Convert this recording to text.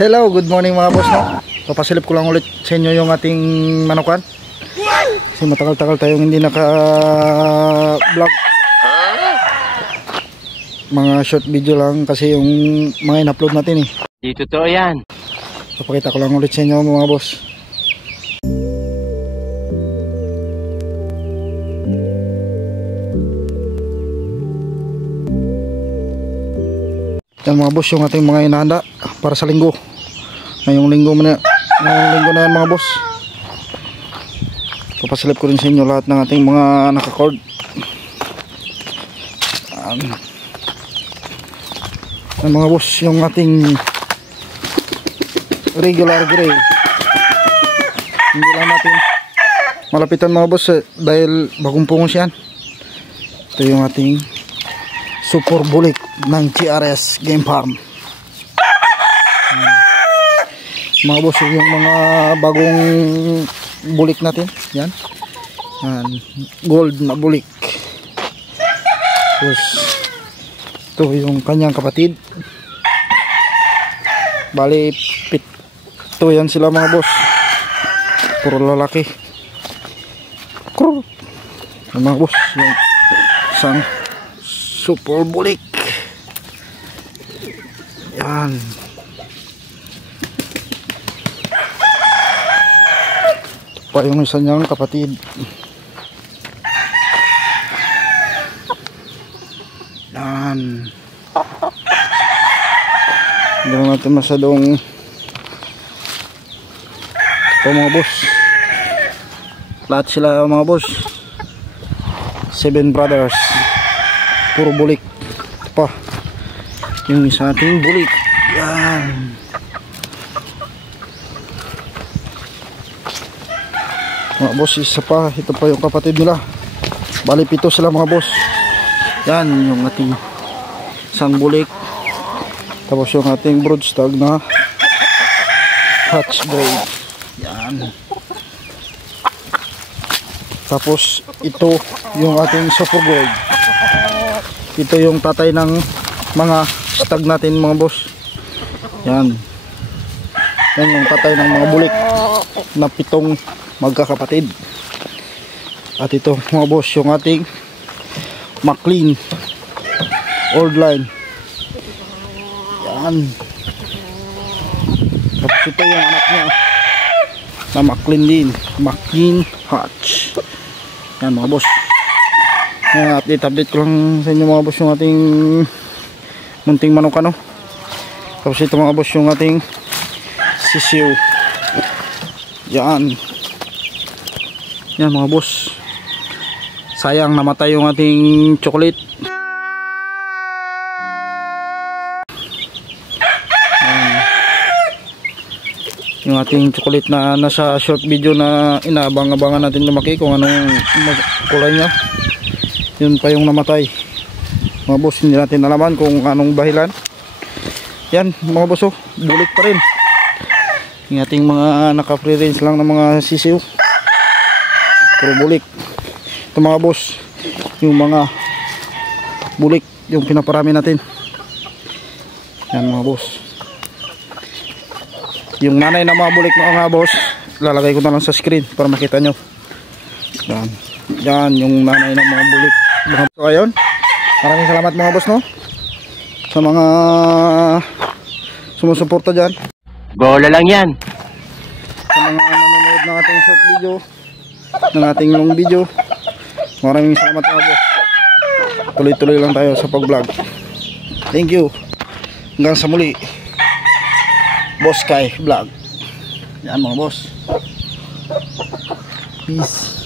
Hello, good morning mga boss, no? Papasilip ko lang ulit sa inyo yung ating manukan. Kasi matagal-tagal tayong hindi naka-vlog. Mga short video lang kasi yung mga in-upload natin eh. Di totoo yan. Papakita ko lang ulit sa inyo mga boss. Yan mga boss, yung ating mga inahanda para sa linggo. Ngayong linggo na yan mga boss. Papasilip ko rin sa inyo lahat ng ating mga naka-cord. Mga boss, yung ating regular gray. Hindi lang natin malapitan mga boss dahil bagong pungos yan. Ito yung ating super bulik ng GRS Game Farm. Mga boss, yung mga bagong bulik natin yan, gold na bulik. Tapos ito yung kanyang kapatid, bali pito yan sila mga boss, puro lalaki. Yung mga boss, yung isang super bulik yan. Pa yung isa niyang kapatid. Yan. Hindi natin masyadong ito mga boss. Lahat sila mga boss 7 brothers, puro bulik. Ito pa yung isa ating bulik. Yan. Mga boss, isa pa, ito pa yung kapatid nila. Bali pito sila mga boss. Yan yung ating isang bulik. Tapos yung ating broodstag na hatch grade. Yan. Tapos ito yung ating super gold. Ito yung tatay ng mga stag natin mga boss. Yan. Yan yung tatay ng mga bulik na pitong magkakapatid. At ito mga boss, yung ating McLean old line. Yan. Tapos ito yung anak niya na McLean din, McLean Hatch. Yan mga boss. Update ko lang sa inyo mga boss yung ating munting manok. Tapos ito mga boss yung ating sisiw. Yan. Yan mga boss, sayang namatay yung ating chocolate. Yung ating chocolate na nasa short video na inaabang-abangan natin lumaki kung anong kulay niya. Yun pa yung namatay mga boss, hindi natin nalaman kung anong dahilan. Yan mga boss, oh, bulik pa rin yung ating mga naka-free range lang ng mga sisiw, puro bulik. Ito mga boss, yung mga bulik yung pinaparami natin. Yan mga boss, yung nanay na mga bulik mga boss, lalagay ko na lang sa screen para makita nyo. Yan, yan yung nanay ng mga bulik. So ayun, maraming salamat mga boss, no, sa mga sumusuporta dyan. Bola lang yan. Sa mga nanonood ng ating short video, ng ating long video, maraming salamat mga boss. Tuloy-tuloy lang tayo sa pag-vlog. Thank you. Hanggang sa muli, Boss Kai Vlog. Yan mga boss. Peace.